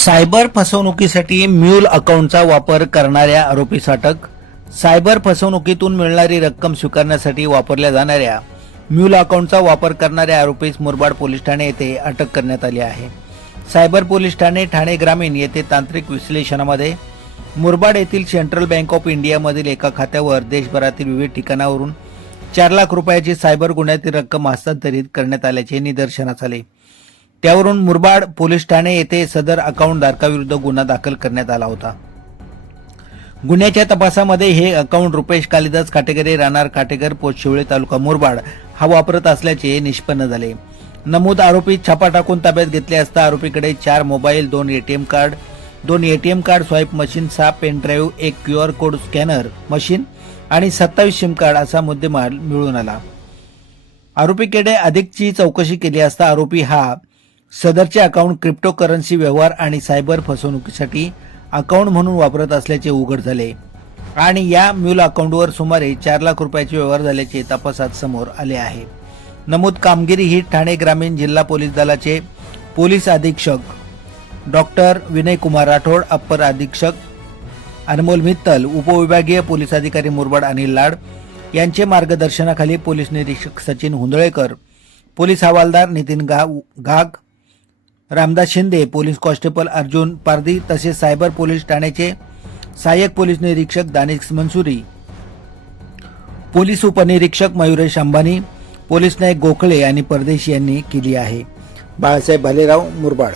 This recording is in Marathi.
सायबर फसवणुकीसाठी म्यूल अकाउंटचा वापर करणाऱ्या आरोपीस अटक. सायबर फसवणुकीतून मिळणारी रक्कम स्वीकारण्यासाठी वापरल्या जाणाऱ्या म्यूल अकाउंटचा वापर करणाऱ्या आरोपीस मुरबाड पोलीस ठाणे येथे अटक करण्यात आली आहे. सायबर पोलीस ठाणे ठाणे ग्रामीण येथे तांत्रिक विश्लेषणामध्ये मुरबाड येथील सेंट्रल बँक ऑफ इंडियामधील एका खात्यावर देशभरातील विविध ठिकाणावरून 4 लाख रुपयाची सायबर गुन्ह्यातील रक्कम हस्तांतरित करण्यात आल्याचे निदर्शनास आले. त्यावरून मुरबाड पोलीस ठाणे येथे सदर अकाउंट धारकाविरुद्ध गुन्हा दाखल करण्यात आला होता. गुन्ह्याच्या तपासामध्ये हे अकाउंट रुपेश कालिदास काटेगरे राहणार काटेगर पोस्ट शिवळे तालुका मुरबाड हा वापरत असल्याचे निष्पन्न झाले. नमूद आरोपी छापा टाकून ताब्यात घेतले असता आरोपीकडे 4 mobile, 2 ATM card swipe machine, 6 pen drive, 1 QR code scanner machine आणि 27 सिम कार्ड असा मुद्देमाल मिळून आला. आरोपीकडे अधिकची चौकशी केली असता आरोपी हा सदरचे अकाउंट क्रिप्टोकरन्सी व्यवहार आणि सायबर फसवणुकीसाठी अकाउंट म्हणून वापरत असल्याचे उघड झाले आणि या म्यूल अकाउंटवर सुमारे 4 लाख रुपयाचे व्यवहार झाल्याचे तपासात समोर आले आहे. नमूद कामगिरी ही ठाणे ग्रामीण जिल्हा पोलीस दलाचे पोलीस अधीक्षक डॉक्टर विनय कुमार राठोड, अप्पर अधीक्षक अनमोल मित्तल, उपविभागीय पोलीस अधिकारी मुरबाड अनिल लाड यांचे मार्गदर्शनाखाली पोलीस निरीक्षक सचिन हुंदळेकर, पोलीस हवालदार नितीन घाग, रामदास शिंदे, पोलीस कॉन्स्टेबल अर्जुन पारधी तसेच सायबर पोलीस ठाण्याचे सहाय्यक पोलीस निरीक्षक दानिश मंसुरी, पोलीस उपनिरीक्षक मयुरेश अंबानी, पोलीस नायक गोखळे आणि परदेशी यांनी केली आहे. बाळासाहेब भालेराव, मुरबाड.